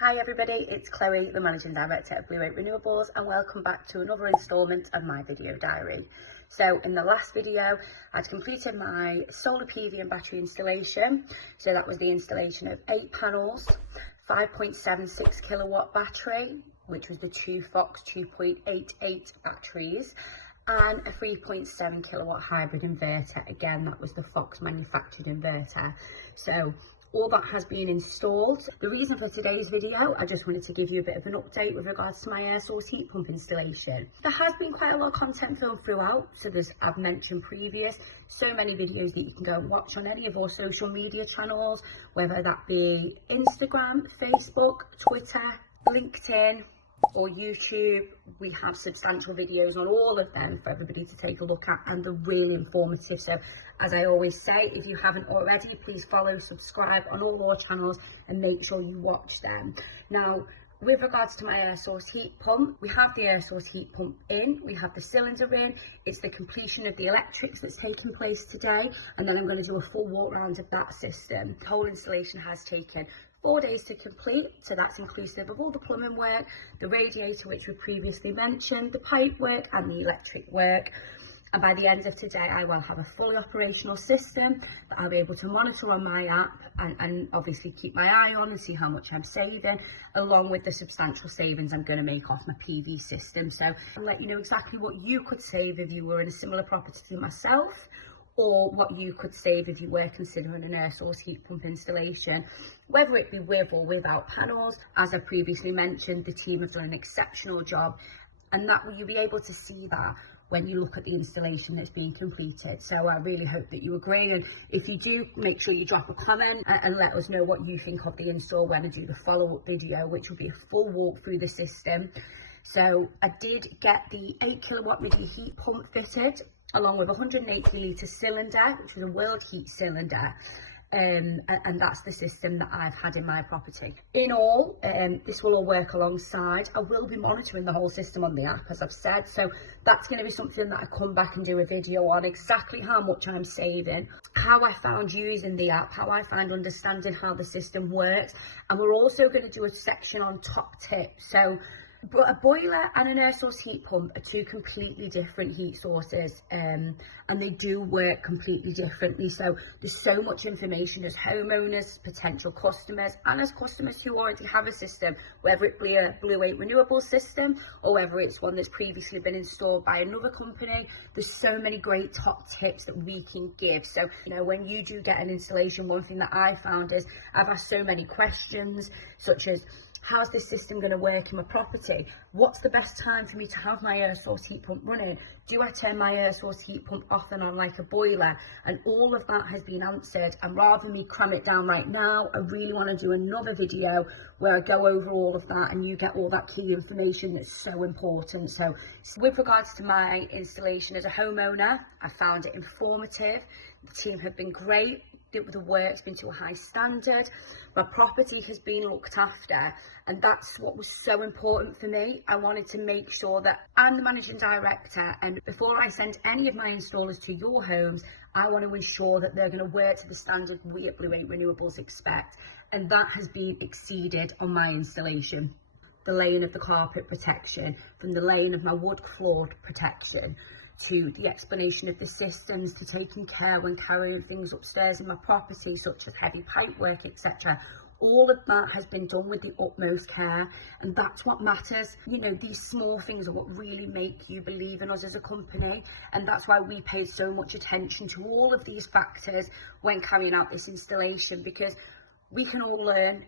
Hi everybody, it's Chloe, the Managing Director of Renewables, and welcome back to another instalment of my video diary. So in the last video, I'd completed my solar PV and battery installation. So that was the installation of 8 panels, 5.76 kilowatt battery, which was the two Fox 2.88 batteries, and a 3.7 kilowatt hybrid inverter. Again, that was the Fox manufactured inverter. So all that has been installed. The reason for today's video, I just wanted to give you a bit of an update with regards to my air source heat pump installation. There has been quite a lot of content filmed throughout, so I've mentioned previous, so many videos that you can go and watch on any of our social media channels, whether that be Instagram, Facebook, Twitter, LinkedIn, or YouTube. We have substantial videos on all of them for everybody to take a look at, and they're really informative. So as I always say, if you haven't already, please follow, subscribe on all our channels and make sure you watch them. Now, with regards to my air source heat pump, we have the air source heat pump in, we have the cylinder in, it's the completion of the electrics that's taking place today, and then I'm going to do a full walk round of that system. The whole installation has taken 4 days to complete, so that's inclusive of all the plumbing work, the radiator which we previously mentioned, the pipe work and the electric work. And by the end of today, I will have a fully operational system that I'll be able to monitor on my app and obviously keep my eye on and see how much I'm saving, along with the substantial savings I'm going to make off my PV system. So I'll let you know exactly what you could save if you were in a similar property to myself, or what you could save if you were considering an air source heat pump installation, whether it be with or without panels. As I previously mentioned, the team have done an exceptional job, and that you'll be able to see that when you look at the installation that's being completed. So I really hope that you agree, and if you do, make sure you drop a comment and let us know what you think of the install when I do the follow-up video, which will be a full walk through the system. So I did get the 8 kilowatt midi heat pump fitted, along with a 180 litre cylinder, which is a world heat cylinder. And that's the system that I've had in my property. In all, this will all work alongside. I will be monitoring the whole system on the app, as I've said, so that's going to be something that I come back and do a video on, exactly how much I'm saving, how I found using the app, how I found understanding how the system works, and we're also going to do a section on top tips. So but a boiler and an air source heat pump are two completely different heat sources, and they do work completely differently. So there's so much information as homeowners, potential customers, and as customers who already have a system, whether it be a Blue 8 renewable system or whether it's one that's previously been installed by another company. There's so many great top tips that we can give. So, you know, when you do get an installation, one thing that I found is I've asked so many questions, such as, how's this system going to work in my property? What's the best time for me to have my air source heat pump running? Do I turn my air source heat pump off and on like a boiler? And all of that has been answered. And rather than me cram it down right now, I really want to do another video where I go over all of that and you get all that key information that's so important. So with regards to my installation as a homeowner, I found it informative. The team have been great. The work's been to a high standard. My property has been looked after, and that's what was so important for me. I wanted to make sure that I'm the managing director, and before I send any of my installers to your homes, I want to ensure that they're going to work to the standard we at Blue 8 Renewables expect, and that has been exceeded on my installation. The laying of the carpet protection, from the laying of my wood floored protection, to the explanation of the systems, to taking care when carrying things upstairs in my property, such as heavy pipe work, etc. All of that has been done with the utmost care, and that's what matters. You know, these small things are what really make you believe in us as a company, and that's why we paid so much attention to all of these factors when carrying out this installation, because we can all learn.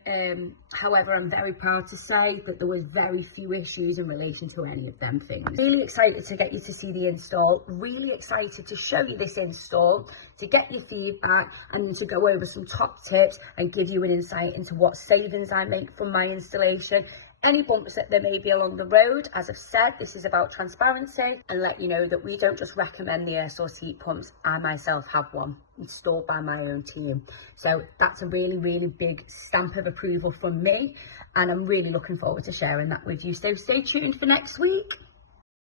However, I'm very proud to say that there was very few issues in relation to any of them things. Really excited to get you to see the install, really excited to show you this install, to get your feedback, and to go over some top tips and give you an insight into what savings I make from my installation. Any bumps that there may be along the road, as I've said, this is about transparency, and let you know that we don't just recommend the air source heat pumps. I myself have one installed by my own team. So that's a really, really big stamp of approval from me, and I'm really looking forward to sharing that with you. So stay tuned for next week.